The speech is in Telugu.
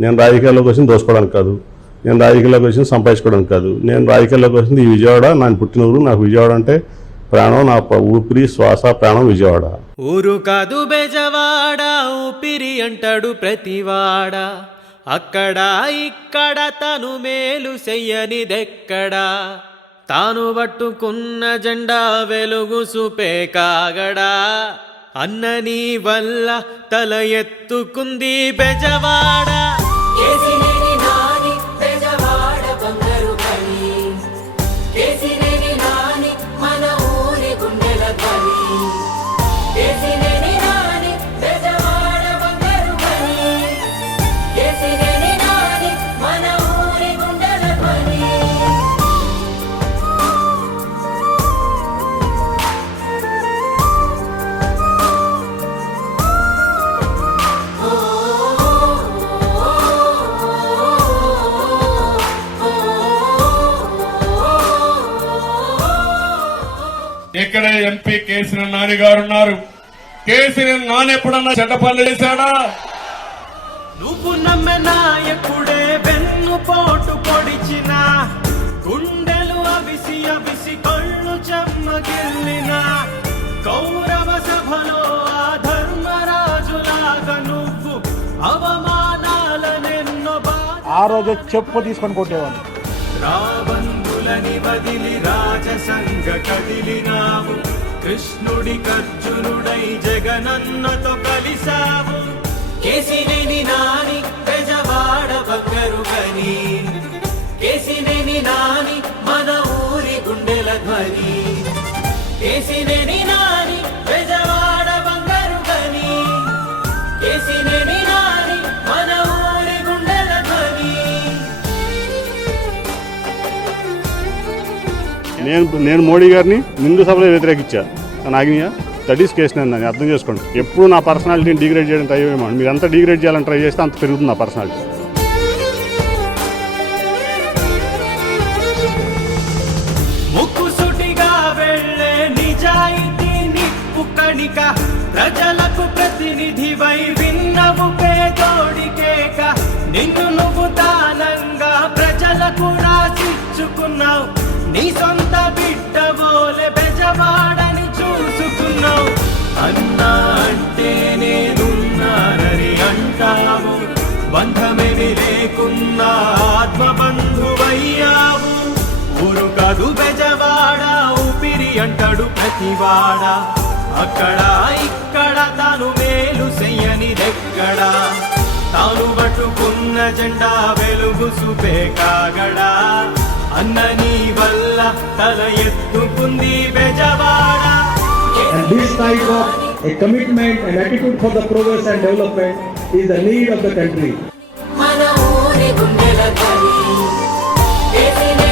నేను రాజకీయాల్లోకి వచ్చింది దోసుకోవడానికి కాదు, నేను రాజకీయాల్లోకి వచ్చింది సంపాదించుకోవడానికి కాదు. నేను రాజకీయాల్లోకి వచ్చింది ఈ విజయవాడ, నాకు పుట్టిన ఊరు. నాకు విజయవాడ అంటే ప్రాణం, నా ఊపిరి శ్వాస ప్రాణం విజయవాడ. ఊరు కాదు బెజవాడ, ఊపిరి అంటాడు ప్రతివాడ. అక్కడ ఇక్కడ తను మేలు చెయ్యనిదెక్కడా, తాను పట్టుకున్న జెండా వెలుగు చూపే కాగడా. అన్న నీ వల్ల తల ఎత్తుకుంది బెజవాడ. కేసినేని నాని బెజవాడ బంగారు కని, కేసినేని నాని మన ఊరి గుండెల కని, కేసినేని నాని బెజవాడ బంగారు కని, కేసినేని నాని మన ఊరి గుండెల కని. ఇక్కడ ఎంపీ కేసీఆర్ నాని గారు ఉన్నారు. కేసీఆర్ నాని ఎప్పుడన్నా చెడ్డ పనులు చేశాడా? నువ్వు నమ్మె నాయకుడే వెన్ను పోటు పొడిచిన, గుండెలు అవిసి అవిసి కళ్ళు చెమ్మగిల్లిన, కౌరవ సభలో ఆ ధర్మరాజులాగా నువ్వు అవమానాలనెన్నో ఆ రోజు చెప్పు తీసుకొని కొట్టేవాడు. రాబందులని వదిలి రాజసంగ కదిలినావు, కృష్ణుడి కర్జునుడై జగనన్నతో కలిసావు. కేసినేని నాని బెజవాడ బంగారు కని, కేసినేని నాని మన ఊరి గుండెల ధ్వని, కేసినేని నాని బెజవాడ బంగారు కని, కేసినేని నాని మన ఊరి గుండెల ధ్వని. నేను మోడీ గారిని నిండు సభలో వ్యతిరేకించా, నాగినియా దట్ ఈస్ కేసీఆర్ నాని. అర్థం చేసుకోండి, ఎప్పుడు నా పర్సనాలిటీని డిగ్రేడ్ చేయడం ట్రై చేయమండి. మీరు ఎంత డిగ్రేడ్ చేయాలని ట్రై చేస్తే అంత పెరుగుతుంది నా పర్సనాలిటీ. ముక్కుసూటిగా వెళ్ళే నిజాయితీ నిప్పు కణిక, ప్రజలకు ప్రతినిధివై విన్నవు పేదోడికేక. నిన్ను నువ్వు దానంగా ప్రజలకు రాసిచ్చుకున్నావు, నీ సొంత బిడ్డవోలే బెజవాడని చూసుకున్నావు. అన్నా అంటే నేనున్నానని అంటావు, బంధమేమి లేకున్నా ఆత్మబంధువయ్యావు. ఊరు కాదు బెజవాడ, ఊపిరి అంటాడు ప్రతివాడ. అక్కడ ఇక్కడ తాను మేలు చెయ్యనిదెక్కడా, తాను పట్టుకున్న జెండా వెలుగు చూపే కాగడా. అన్న నీ వల్ల తల ఎత్తుకుంది Bezawada. And this type of a commitment and attitude for the progress and development is the need of the country. మన ఊరి గుండెల కని, కేసినేని